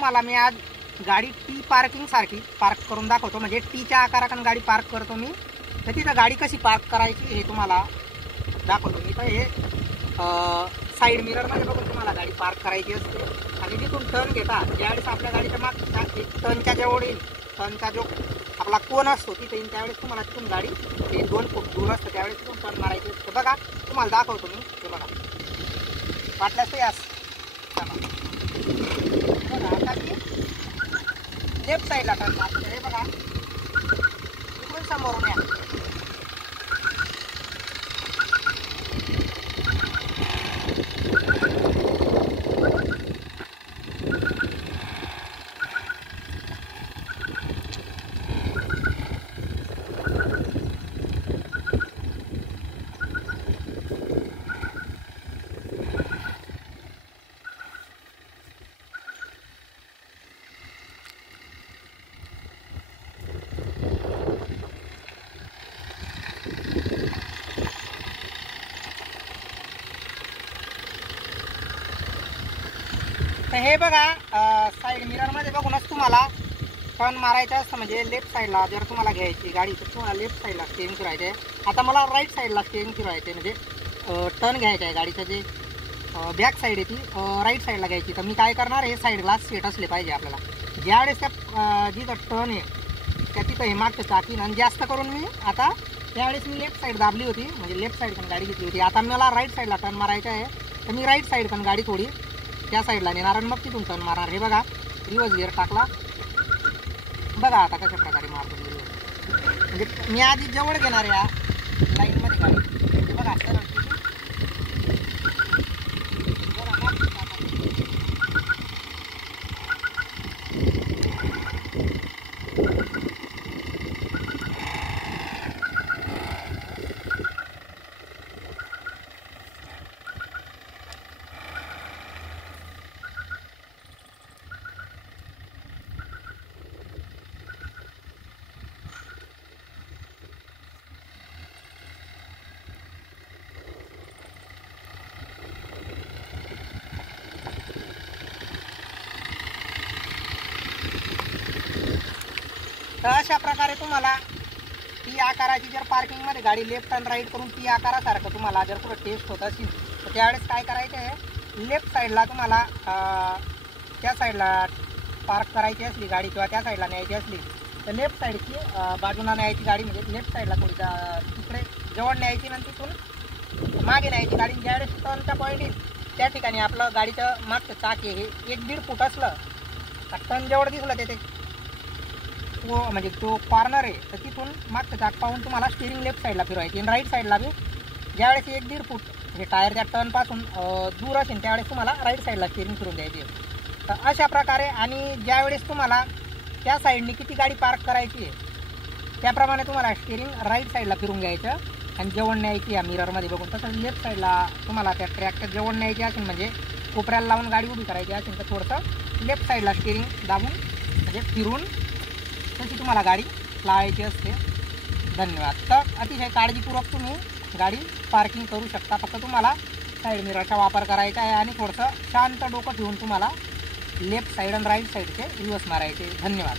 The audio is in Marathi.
तुम्हाला मी आज गाडी टी पार्किंग सारखी पार्क करून दाखवतो। म्हणजे टीच्या आकाराने गाडी पार्क करतो मी, तर तिथं गाडी कशी पार्क करायची हे तुम्हाला दाखवतो मी। तर हे साईड मिररमध्ये बघून तुम्हाला गाडी पार्क करायची असते आणि तिथून टर्न घेता ज्यावेळेस आपल्या गाडीच्या मागच्या टर्नच्या जवळ येईल, टर्नचा जो आपला कोन असतो तिथे येईल, त्यावेळेस तुम्हाला तिथून गाडी हे 2 फूट दूर असतं त्यावेळेस तिथून टर्न मारायची असते। बघा तुम्हाला दाखवतो मी, हे बघा वाटल्यास यास बघा आता मी लेफ्ट साईडला टर्न मारतो। हे बघा इकडून समोरून या, तर हे बघा साईड मिररमध्ये बघूनच तुम्हाला टर्न मारायचं असतं। म्हणजे लेफ्ट साईडला जर तुम्हाला घ्यायची गाडी तर तुम्हाला लेफ्ट साईडला स्टेअरिंग फिरवायचं आहे। आता मला राईट साईडला स्टेअरिंग फिरवायचं आहे, म्हणजे टर्न घ्यायचं आहे। गाडीचं जे बॅक साईड आहे ती राईट साईडला घ्यायची। तर मी काय करणार, हे साईड ग्लास सेट असले पाहिजे आपल्याला। ज्यावेळेस त्या जिथं टर्न आहे त्या तिथं हे मागचं चाकीन आणि जास्त करून मी आता त्यावेळेस मी लेफ्ट साईड दाबली होती, म्हणजे लेफ्ट साईड पण गाडी घेतली होती। आता मला राईट साईडला टर्न मारायचं आहे, तर मी राईट साईड पण गाडी थोडी त्या साईडला नेणार आणि मग तिथून टर्न मारणार। हे बघा रिवर्स गिअर टाकला, बघा आता कशा प्रकारे मारतो मी रिवर्स। म्हणजे मी आधी जवळ घेणार या लाईनमध्ये गाडी, बघा सरळ तर अशा प्रकारे तुम्हाला टी आकाराची जर पार्किंगमध्ये गाडी लेफ्ट अँड राईट करून टी आकारासारखं तुम्हाला जर कुठं टेस्ट होत असेल तर त्यावेळेस काय करायचं आहे, लेफ्ट साईडला तुम्हाला त्या साईडला पार्क करायची असली गाडी किंवा त्या साईडला न्यायची असली तर लेफ्ट साईडची बाजूला न्यायची गाडी, म्हणजे लेफ्ट साईडला थोडी तिकडे जवळ न्यायची आणि तिथून मागे न्यायची गाडी। ज्यावेळेस टर्नच्या पॉईंट येईल त्या ठिकाणी आपलं गाडीचं मागचं चाक हे 1-1.5 फूट असलं, टर्न जवळ दिसलं ते म्हणजे तो कॉर्नर आहे तर तिथून मागचं चाक पाहून तुम्हाला स्टीअरिंग लेफ्ट साईडला फिरवायची आणि राईट साईडला बी ज्यावेळेस 1-1.5 फूट म्हणजे टायरच्या टर्नपासून दूर असेल त्यावेळेस तुम्हाला राईट साईडला स्टीअरिंग फिरून द्यायची आहे। तर अशा प्रकारे आणि ज्यावेळेस तुम्हाला त्या साईडने किती गाडी पार्क करायची आहे त्याप्रमाणे तुम्हाला स्टीअरिंग राईट साईडला फिरून घ्यायचं आणि जवळ न्यायची या मिररमध्ये बघून। तसंच लेफ्ट साईडला तुम्हाला त्या ट्रॅकच्या जवळ न्यायची असेल, म्हणजे कोपऱ्याला लावून गाडी उभी करायची असेल तर थोडंसं लेफ्ट साईडला स्टीअरिंग दाबून म्हणजे फिरून तशी तुम्हाला गाडी लावायची असते। धन्यवाद। तर अतिशय काळजीपूर्वक तुम्ही गाडी पार्किंग करू शकता, फक्त तुम्हाला साईड मिररचा वापर करायचा आहे आणि थोडंसं शांत डोकं ठेवून तुम्हाला लेफ्ट साईड आणि राईट साईडचे रिवर्स मारायचे। धन्यवाद।